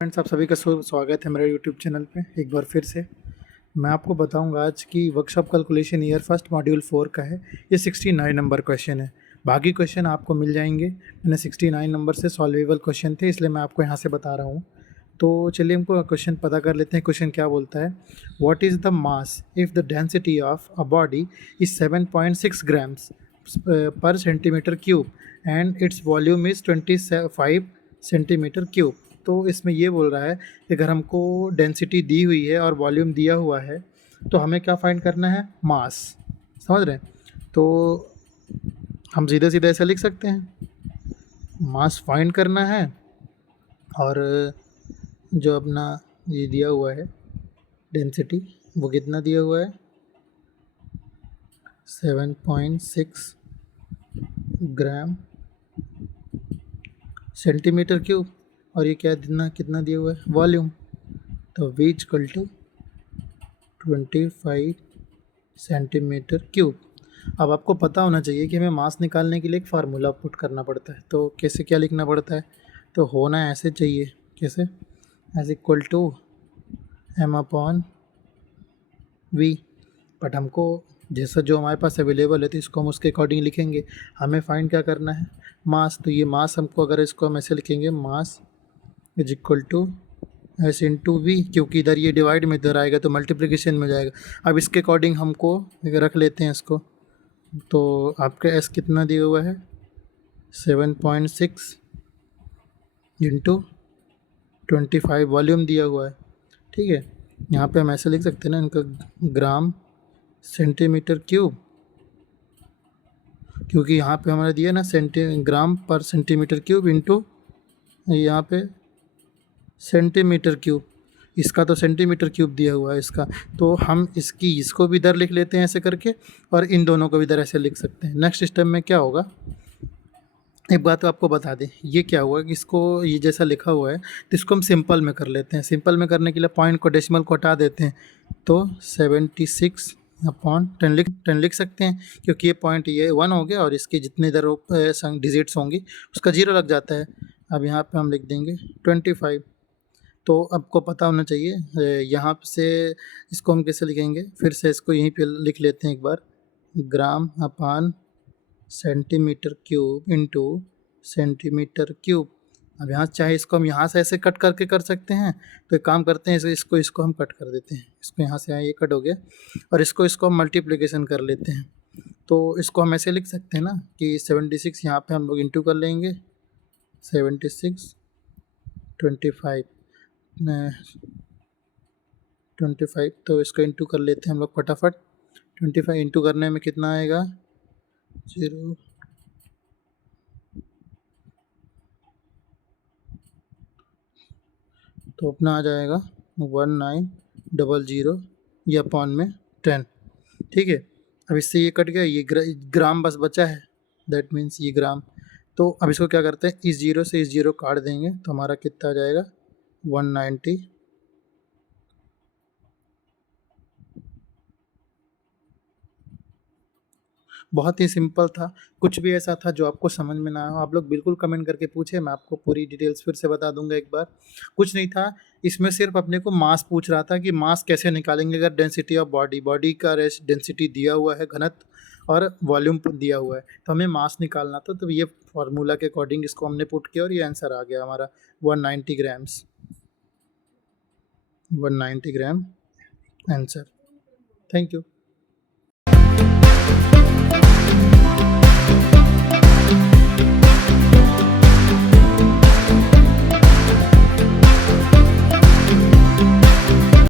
Friends, आप सभी का स्वागत है मेरे यूट्यूब चैनल पे एक बार फिर से। मैं आपको बताऊंगा आज की workshop calculation year first module 4 का है। ये 69 नंबर क्वेश्चन है। बाकी क्वेश्चन आपको मिल जाएंगे। मैंने 69 नंबर से सॉल्वेबल क्वेश्चन थे, इसलिए मैं आपको यहाँ से बता रहा हूँ। तो चलिए हमको क्वेश्चन पता कर लेते हैं। क्वेश्चन क्या बोलता है, what is the mass if the density of a body is 7.6 grams per centimetre cube and its volume is 25 centimetre cube. तो इसमें ये बोल रहा है कि अगर हमको डेंसिटी दी हुई है और वॉल्यूम दिया हुआ है तो हमें क्या फाइंड करना है, मास। समझ रहे हैं? तो हम सीधे सीधे ऐसा लिख सकते हैं, मास फाइंड करना है और जो अपना ये दिया हुआ है डेंसिटी, वो कितना दिया हुआ है, 7.6 ग्राम सेंटीमीटर क्यूब, और ये क्या कितना दिया हुआ है, वॉल्यूम। तो v equal to 25 centimetre cube. अब आपको पता होना चाहिए कि हमें मास निकालने के लिए एक फार्मूला पुट करना पड़ता है। तो कैसे क्या लिखना पड़ता है, तो होना ऐसे चाहिए, कैसे, as equal to m upon v। But हमको जैसा जो हमारे पास अवेलेबल है तो इसको हम उसके अकॉर्डिंग लिखेंगे। हमें फाइंड क्या करना है, मास। तो ये मास हमको, अगर इसको हम ऐसे लिखेंगे, mass is equal to s into v, क्योंकि इधर ये डिवाइड में इधर आएगा तो मल्टीप्लिकेशन में जाएगा। अब इसके अकॉर्डिंग हमको रख लेते हैं इसको। तो आपका एस कितना दिया हुआ है, 7.6 इंटू 25 वॉल्यूम दिया हुआ है। ठीक है, यहाँ पे हम ऐसे लिख सकते हैं ना इनका, ग्राम सेंटीमीटर क्यूब, क्योंकि यहाँ पे हमारा दिया ना ग्राम पर सेंटीमीटर क्यूब इंटू यहाँ पे सेंटीमीटर क्यूब। इसका तो सेंटीमीटर क्यूब दिया हुआ है इसका, तो हम इसको भी इधर लिख लेते हैं ऐसे करके, और इन दोनों को भी इधर ऐसे लिख सकते हैं। नेक्स्ट स्टेप में क्या होगा, एक बात तो आपको बता दें, ये क्या हुआ कि इसको ये जैसा लिखा हुआ है तो इसको हम सिंपल में कर लेते हैं। सिंपल में करने के लिए पॉइंट को, डेसिमल को हटा देते हैं। तो 76 अपॉन 10 लिख सकते हैं, क्योंकि ये पॉइंट ये 1 हो गया और इसके जितने इधर डिजिट्स होंगी उसका 0 लग जाता है। अब यहाँ पे हम लिख देंगे 25। तो आपको पता होना चाहिए यहाँ से इसको हम कैसे लिखेंगे, फिर से इसको यहीं पे लिख लेते हैं एक बार, gram upon centimetre cube into centimetre cube. अब यहाँ चाहे इसको हम यहाँ से ऐसे कट करके कर सकते हैं, तो एक काम करते हैं, इसको हम कट कर देते हैं। इसको यहाँ से ये कट हो गया, और इसको हम मल्टीप्लिकेशन कर लेते हैं। तो इसको हम ऐसे लिख सकते हैं ना कि 76 यहाँ पे हम लोग इंटू कर लेंगे, 76 25 25, तो इसको इंटू कर लेते हैं हम लोग फटाफट। 25 इंटू करने में कितना आएगा, 0, तो अपना आ जाएगा 1900, ये अपॉन में 10। ठीक है, अब इससे ये कट गया, ये ग्राम बस बचा है, दैट मीन्स ये ग्राम। तो अब इसको क्या करते हैं, इस जीरो से इस जीरो काट देंगे तो हमारा कितना आ जाएगा, 190। बहुत ही सिंपल था। कुछ भी ऐसा था जो आपको समझ में ना आया, आप लोग बिल्कुल कमेंट करके पूछे, मैं आपको पूरी डिटेल्स फिर से बता दूंगा एक बार। कुछ नहीं था इसमें, सिर्फ अपने को मास पूछ रहा था कि मास कैसे निकालेंगे अगर डेंसिटी ऑफ बॉडी का डेंसिटी दिया हुआ है, घनत्व और वॉल्यूम दिया हुआ है, तो हमें मास निकालना था। तो ये फार्मूला के अकॉर्डिंग इसको हमने पुट किया और ये आंसर आ गया हमारा 190 grams, 190 gram answer. Thank you.